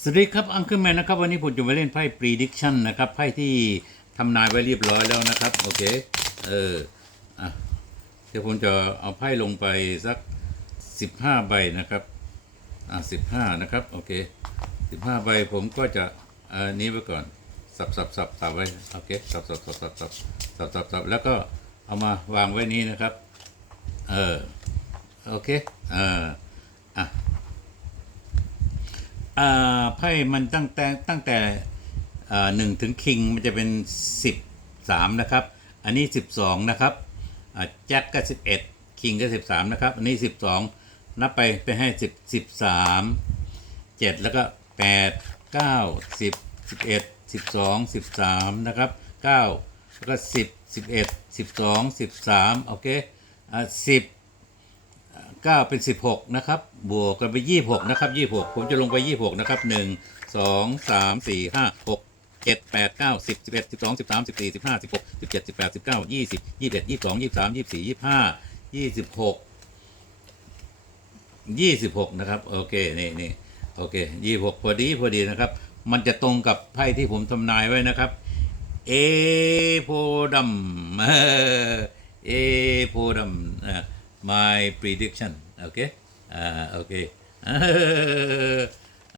สวัสดีครับอังคิลแมนนะครับวันนี้ผมจะมาเล่นไพ่ prediction นะครับไพ่ที่ทำนายไว้เรียบร้อยแล้วนะครับโอเคเอออะเดี๋ยวผมจะเอาไพ่ลงไปสัก 15 ใบนะครับอะ15 นะครับโอเค 15 ใบผมก็จะอันนี้ไว้ก่อนสับสับสับสับไว้โอเคสับสับสับสับสับสับสับสับแล้วก็เอามาวางไว้นี้นะครับเออโอเคเอออะ ไพ่มันตั้งแต่ตั้งแต่หนึ่งถึงคิงมันจะเป็น 13 นะครับ อันนี้ 12 นะครับแจ็คก็ 11 คิงก็ 13 นะครับ อันนี้ 12 นับไปไปให้ 10 13 7 แล้วก็ 8 9 10 11 12 13 นะครับ 9 แล้วก็ 10 11 12 13 โอเคอะ10 9 เป็น 16 นะครับ บวกกันไป 26 นะครับ 26 ผมจะลงไป 26 นะครับ 1 2 3 4 5 6 7 8 9 10 11 12 13 14 15 16 17 18 19 20 21 22 23 24 25 26 26 นะครับ โอเค นี่นี่โอเค 26 พอดีพอดีนะครับ มันจะตรงกับไพ่ที่ผมทำนายไว้นะครับ เอโพดัมเอโพดัมนะ my prediction. Okay? Uh, okay.